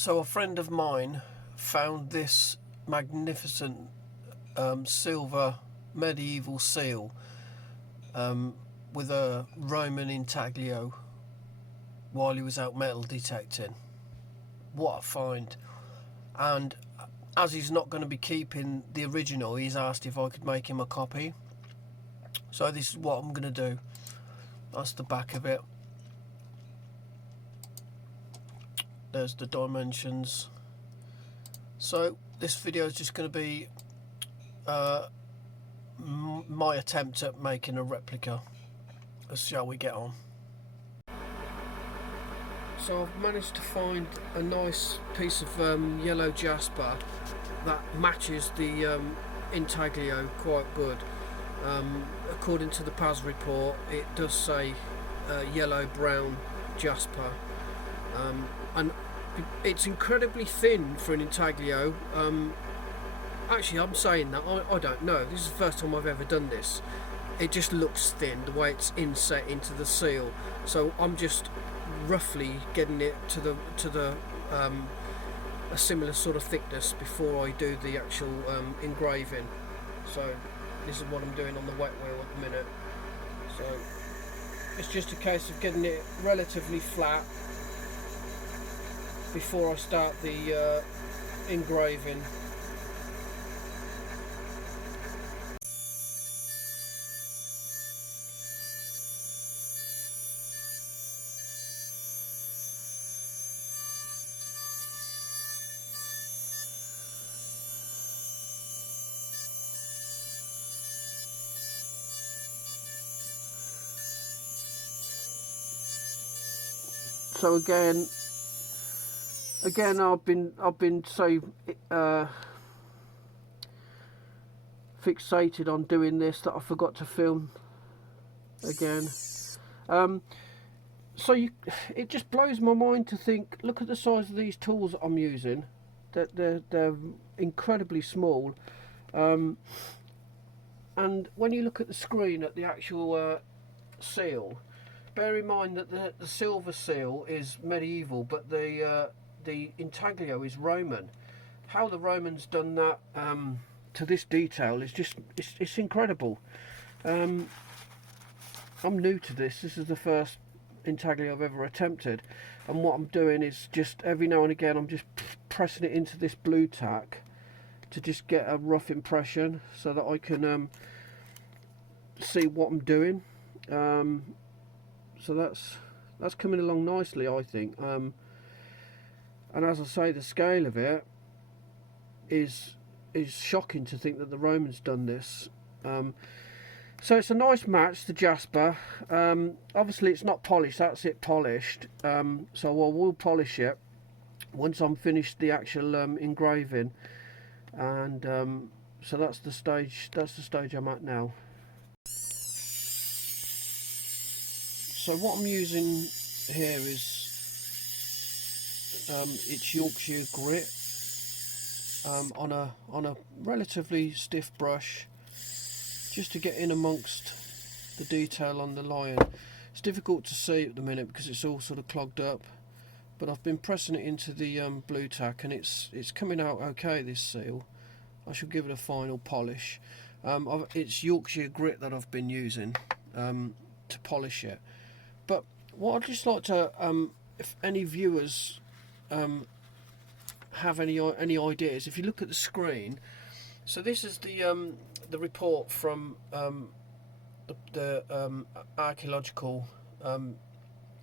So a friend of mine found this magnificent silver medieval seal with a Roman intaglio while he was out metal detecting. What a find. And as he's not going to be keeping the original, he's asked if I could make him a copy. So this is what I'm going to do. That's the back of it. There's the dimensions. So this video is just going to be my attempt at making a replica. Let's see how we get on. So I've managed to find a nice piece of yellow jasper that matches the intaglio quite good. According to the PAS report, it does say yellow-brown jasper, and it's incredibly thin for an intaglio. Actually, I'm saying that, I don't know. This is the first time I've ever done this. It just looks thin, the way it's inset into the seal. So I'm just roughly getting it to a similar sort of thickness before I do the actual engraving. So this is what I'm doing on the wet wheel at the minute. So it's just a case of getting it relatively flat before I start the engraving. So again, I've been so fixated on doing this that I forgot to film again. So it just blows my mind to think. Look at the size of these tools that I'm using. They're incredibly small, and when you look at the screen at the actual seal. Bear in mind that the silver seal is medieval, but the intaglio is Roman. How the Romans done that to this detail is just it's incredible. I'm new to this. This is the first intaglio I've ever attempted, and what I'm doing is just every now and again I'm just pressing it into this blue tack to just get a rough impression so that I can see what I'm doing. So that's coming along nicely, I think. And as I say, the scale of it is shocking to think that the Romans done this. So it's a nice match, the jasper. Obviously it's not polished, that's it polished. So I will polish it once I'm finished the actual engraving. And so that's the stage I'm at now. So what I'm using here is it's Yorkshire grit on a relatively stiff brush, just to get in amongst the detail on the lion. It's difficult to see at the minute because it's all sort of clogged up, but I've been pressing it into the blue tack and it's coming out okay, this seal. I should give it a final polish. It's Yorkshire grit that I've been using to polish it. But what I'd just like to, if any viewers have any ideas, if you look at the screen, so this is the report from the archaeological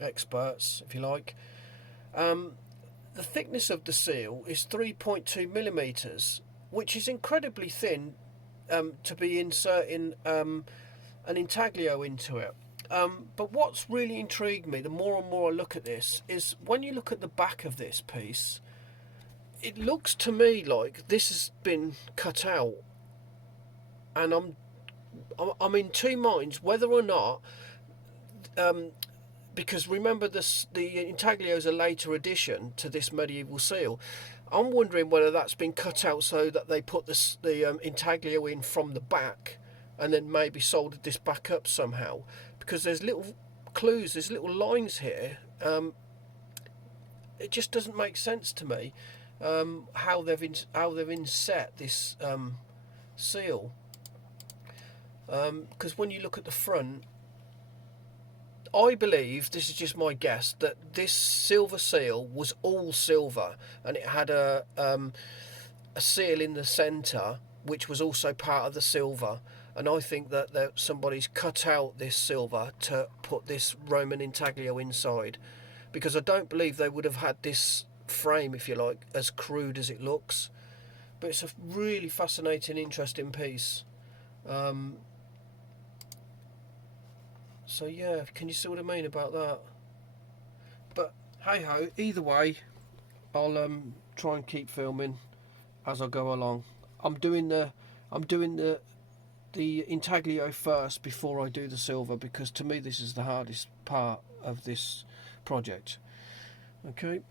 experts, if you like. The thickness of the seal is 3.2 millimeters, which is incredibly thin to be inserting an intaglio into it. But what's really intrigued me, the more and more I look at this, is when you look at the back of this piece, it looks to me like this has been cut out, and I'm in two minds whether or not, because remember the intaglio is a later addition to this medieval seal. I'm wondering whether that's been cut out so that they put the intaglio in from the back and then maybe soldered this back up somehow, because there's little clues, there's little lines here it just doesn't make sense to me how they've inset this seal. Because when you look at the front, I believe, this is just my guess, that this silver seal was all silver, and it had a seal in the centre which was also part of the silver. And I think that somebody's cut out this silver to put this Roman intaglio inside, because I don't believe they would have had this frame, if you like, as crude as it looks. But it's a really fascinating, interesting piece. So yeah, can you see what I mean about that? But hey ho, either way, I'll try and keep filming as I go along. I'm doing the intaglio first before I do the silver, because to me this is the hardest part of this project. Okay,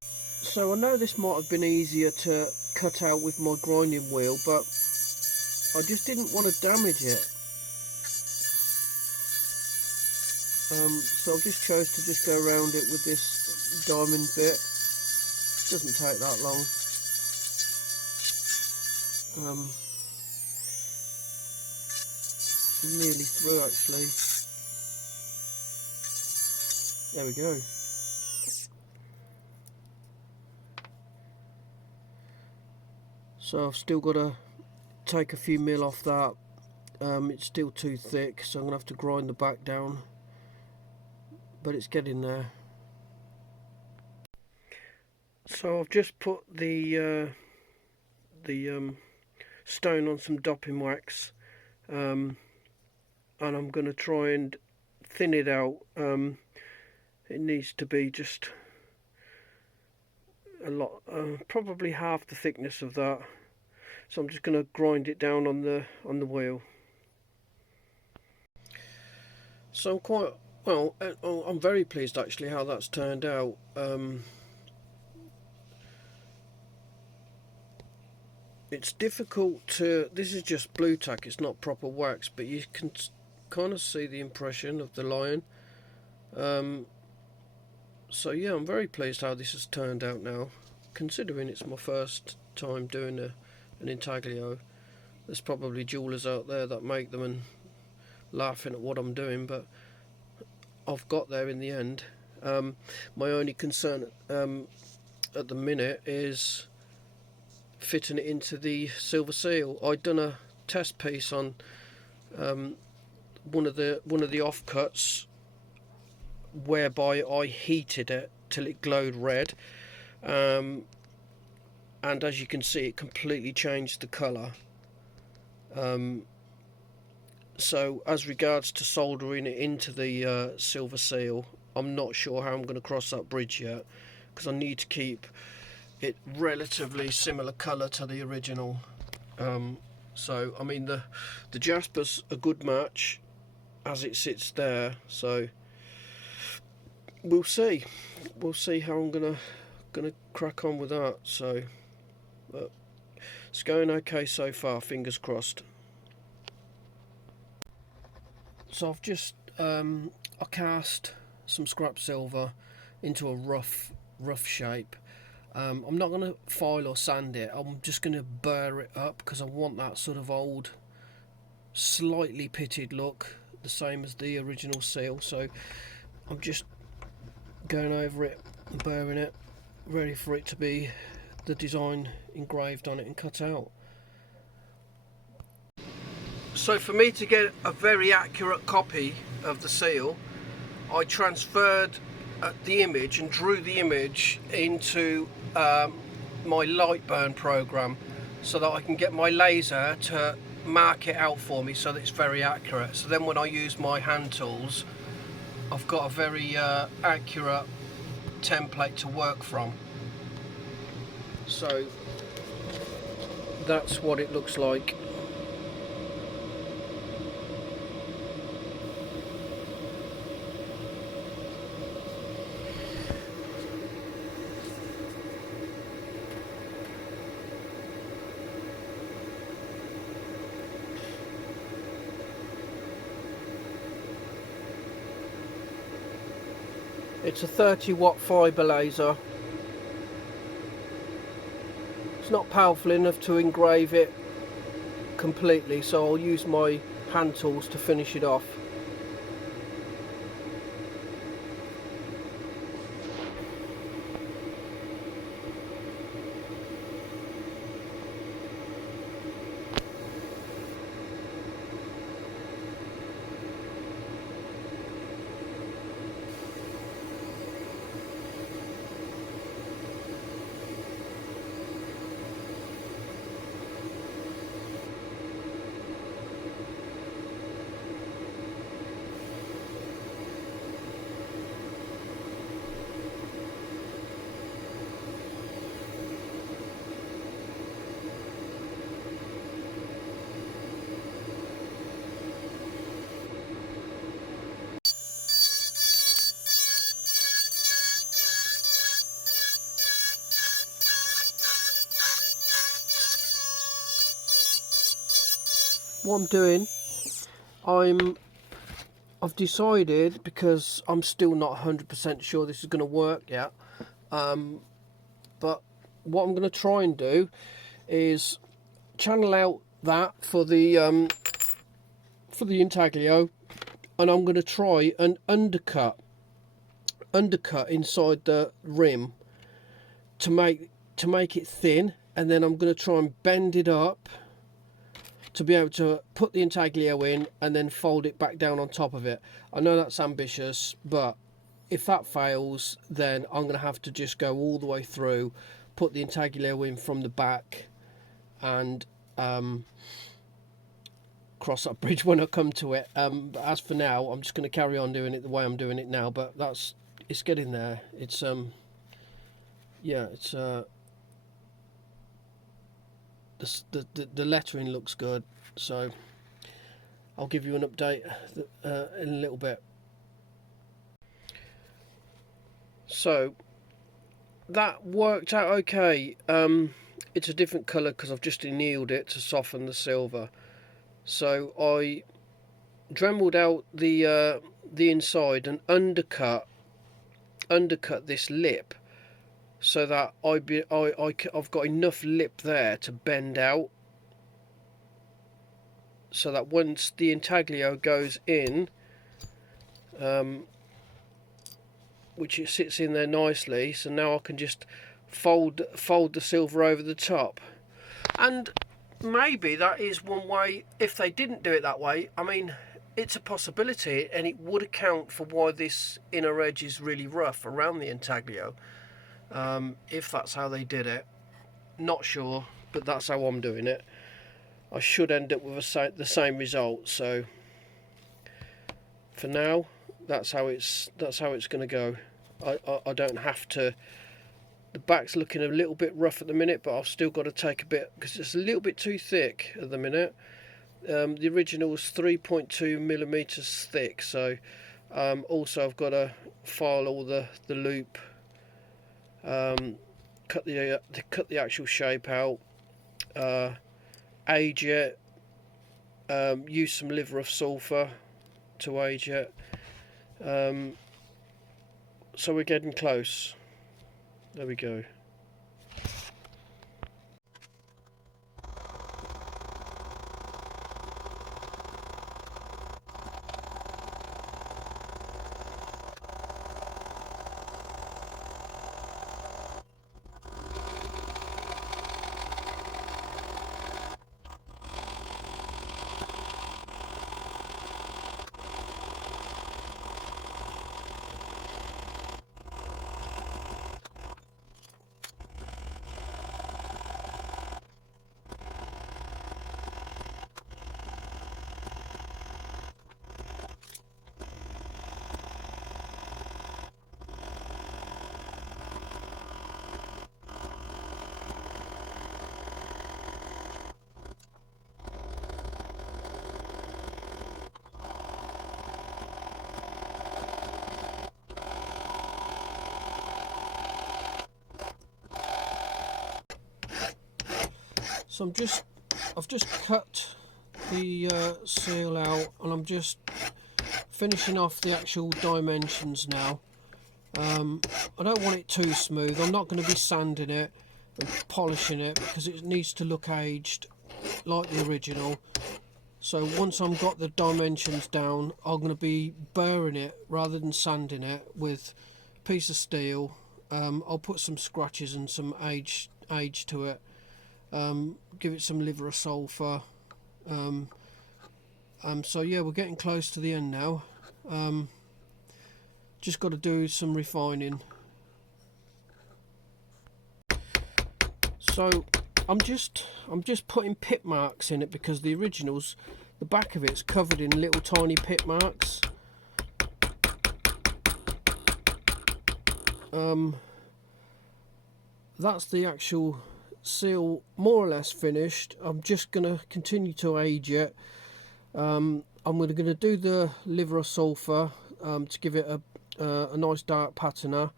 so I know this might have been easier to cut out with my grinding wheel, but I just didn't want to damage it. So I just chose to just go around it with this diamond bit. Doesn't take that long. Nearly through actually. There we go. So I've still got to take a few mil off that. It's still too thick, so I'm going to have to grind the back down. But it's getting there. So I've just put the stone on some dopping wax, and I'm going to try and thin it out. It needs to be just a lot, probably half the thickness of that. So I'm just going to grind it down on the wheel. So I'm very pleased actually how that's turned out. It's difficult to, this is just blue tack, it's not proper wax, but you can kind of see the impression of the lion. So yeah, I'm very pleased how this has turned out now, considering it's my first time doing an intaglio. There's probably jewellers out there that make them and laughing at what I'm doing, but I've got there in the end. My only concern at the minute is fitting it into the silver seal. I'd done a test piece on one of the offcuts, whereby I heated it till it glowed red, and as you can see, it completely changed the colour. So as regards to soldering it into the silver seal, I'm not sure how I'm going to cross that bridge yet, because I need to keep it relatively similar colour to the original. So I mean the jasper's a good match as it sits there, so we'll see how I'm gonna crack on with that. So but it's going okay so far, fingers crossed. So I've just I cast some scrap silver into a rough shape. I'm not going to file or sand it, I'm just going to burr it up, because I want that sort of old, slightly pitted look, the same as the original seal. So I'm just going over it and burring it, ready for it to be the design engraved on it and cut out. So for me to get a very accurate copy of the seal, I transferred the image and drew the image into my light burn program, so that I can get my laser to mark it out for me so that it's very accurate. So then when I use my hand tools, I've got a very accurate template to work from. So that's what it looks like. It's a 30 watt fibre laser, it's not powerful enough to engrave it completely, so I'll use my hand tools to finish it off. What I'm doing, I've decided, because I'm still not 100% sure this is going to work yet, but what I'm going to try and do is channel out that for the Intaglio, and I'm going to try and undercut inside the rim to make it thin, and then I'm going to try and bend it up to be able to put the Intaglio in and then fold it back down on top of it. I know that's ambitious, but if that fails, then I'm going to have to just go all the way through, put the Intaglio in from the back, and cross that bridge when I come to it. But as for now, I'm just going to carry on doing it the way I'm doing it now. But it's getting there. It's yeah, it's the lettering looks good, so I'll give you an update in a little bit. So that worked out okay. It's a different colour because I've just annealed it to soften the silver. So I dremeled out the inside and undercut this lip, so that I've got enough lip there to bend out, so that once the Intaglio goes in, which it sits in there nicely, so now I can just fold the silver over the top. And maybe that is one way. If they didn't do it that way, I mean, it's a possibility, and it would account for why this inner edge is really rough around the Intaglio. If that's how they did it, not sure, but that's how I'm doing it. I should end up with the same result. So for now, that's how it's going to go. I don't have to. The back's looking a little bit rough at the minute, but I've still got to take a bit, because it's a little bit too thick at the minute. The original was 3.2 millimeters thick, so also I've got to file all the loop. Cut the actual shape out, age it, use some liver of sulphur to age it. So we're getting close. There we go. So I've just cut the seal out, and I'm just finishing off the actual dimensions now. I don't want it too smooth. I'm not going to be sanding it. and polishing it because it needs to look aged like the original. So once I've got the dimensions down, I'm going to be burring it rather than sanding it with a piece of steel. I'll put some scratches and some age to it, give it some liver of sulphur. So yeah, we're getting close to the end now. Just got to do some refining. So I'm just putting pit marks in it because the originals, the back of it's covered in little tiny pit marks. That's the actual seal more or less finished. I'm just going to continue to age it. I'm going to do the liver of sulphur to give it a nice dark patina,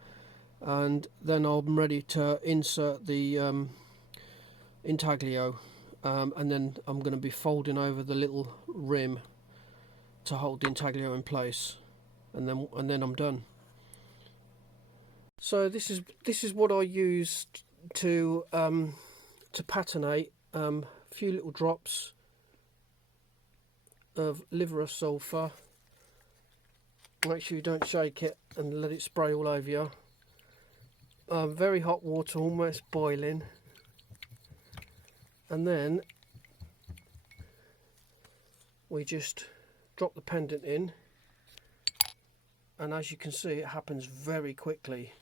and then I'm ready to insert the Intaglio, and then I'm going to be folding over the little rim to hold the Intaglio in place, and then I'm done. So this is what I used to patinate. A few little drops of liver of sulphur. Make sure you don't shake it and let it spray all over you. Very hot water, almost boiling, and then we just drop the pendant in, and as you can see, it happens very quickly.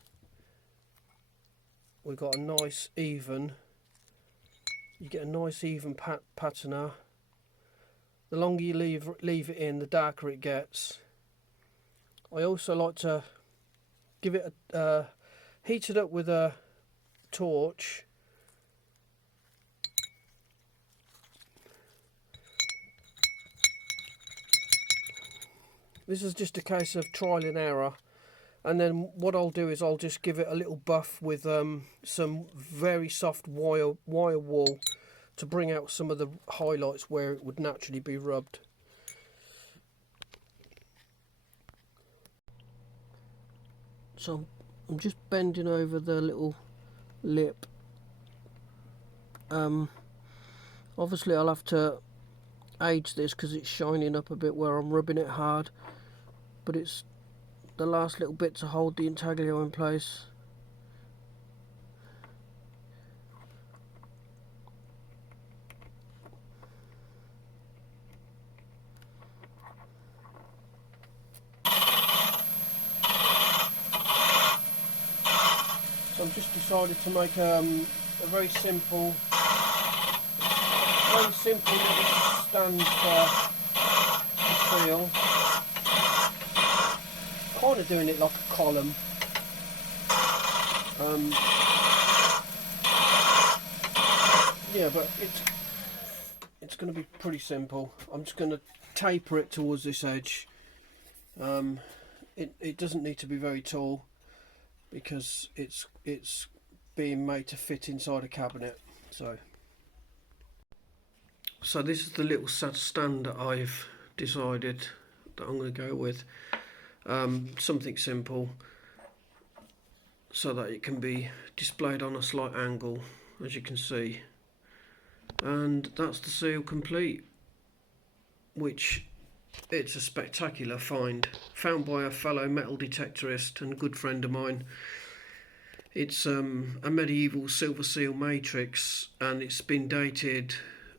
We've got a nice even, you get a nice even patina. The longer you leave it in, the darker it gets. I also like to give it heat it up with a torch. This is just a case of trial and error. And then what I'll do is I'll just give it a little buff with some very soft wire wool to bring out some of the highlights where it would naturally be rubbed. So I'm just bending over the little lip. Obviously I'll have to age this because it's shining up a bit where I'm rubbing it hard, but it's the last little bit to hold the intaglio in place. So I've just decided to make a very simple little stand for the seal. Kind of doing it like a column. Yeah, but it's going to be pretty simple. I'm just going to taper it towards this edge. It doesn't need to be very tall because it's being made to fit inside a cabinet. So this is the little stand that I've decided that I'm going to go with. Something simple so that it can be displayed on a slight angle, as you can see. And that's the seal complete, which it's a spectacular find, found by a fellow metal detectorist and good friend of mine. It's a medieval silver seal matrix, and it's been dated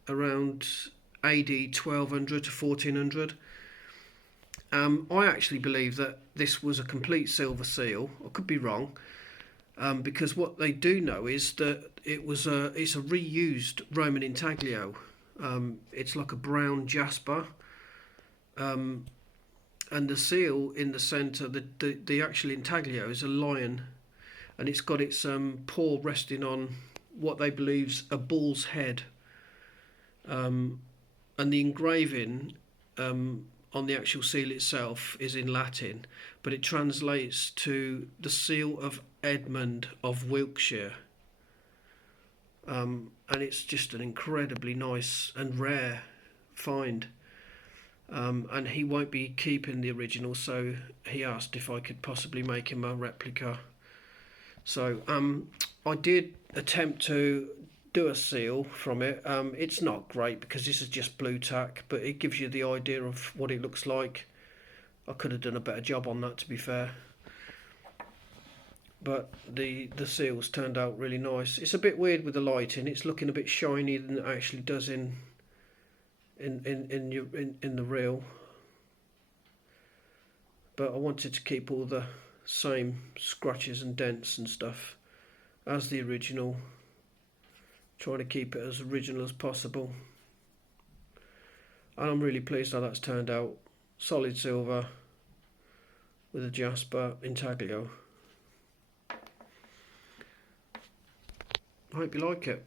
around AD 1200 to 1400. I actually believe that this was a complete silver seal. I could be wrong, because what they do know is that it's a reused Roman intaglio. It's like a brown jasper, and the seal in the centre, the actual intaglio is a lion, and it's got its paw resting on what they believe's a bull's head, and the engraving on the actual seal itself is in Latin, but it translates to the seal of Edmund of Wiltshire, and it's just an incredibly nice and rare find. And he won't be keeping the original, so he asked if I could possibly make him a replica. So I did attempt to do a seal from it. It's not great because this is just blue tack, but it gives you the idea of what it looks like. I could have done a better job on that, to be fair. But the seals turned out really nice. It's a bit weird with the lighting. It's looking a bit shinier than it actually does in the reel. But I wanted to keep all the same scratches and dents and stuff as the original, trying to keep it as original as possible, and I'm really pleased how that's turned out. Solid silver with a Jasper Intaglio. I hope you like it.